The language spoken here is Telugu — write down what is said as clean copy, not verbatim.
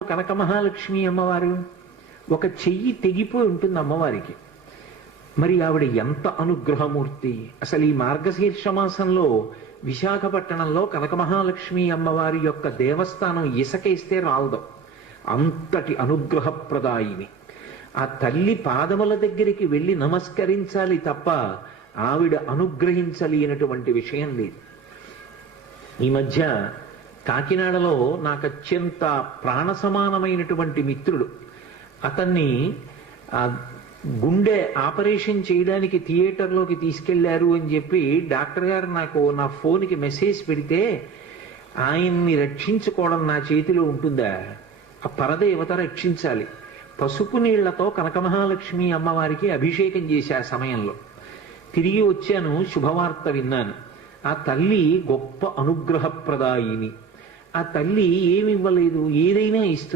కనక మహాలక్ష్మి అమ్మవారు ఒక చెయ్యి తెగిపోయి ఉంటుంది అమ్మవారికి. మరి ఆవిడ ఎంత అనుగ్రహమూర్తి! అసలు ఈ మార్గశీర్ష మాసంలో విశాఖపట్టణంలో కనక మహాలక్ష్మి అమ్మవారి యొక్క దేవస్థానం ఇసకేస్తే రాలదు, అంతటి అనుగ్రహప్రదాయిని. ఆ తల్లి పాదముల దగ్గరికి వెళ్ళి నమస్కరించాలి తప్ప ఆవిడ అనుగ్రహించలేనటువంటి విషయం లేదు. ఈ మధ్య కాకినాడలో నాకు అత్యంత ప్రాణ సమానమైనటువంటి మిత్రుడు, అతన్ని గుండె ఆపరేషన్ చేయడానికి థియేటర్లోకి తీసుకెళ్లారు అని చెప్పి డాక్టర్ గారు నాకు నా ఫోన్కి మెసేజ్ పెడితే, ఆయన్ని రక్షించుకోవడం నా చేతిలో ఉంటుందా? ఆ పరదేవత రక్షించాలి. పసుపు నీళ్లతో కనక మహాలక్ష్మి అమ్మవారికి అభిషేకం చేశా ఆ సమయంలో. తిరిగి వచ్చాను, శుభవార్త విన్నాను. ఆ తల్లి గొప్ప అనుగ్రహప్రదాయిని. ఆ తల్లి ఏమి ఇవ్వలేదు, ఏదైనా ఇస్తుంది.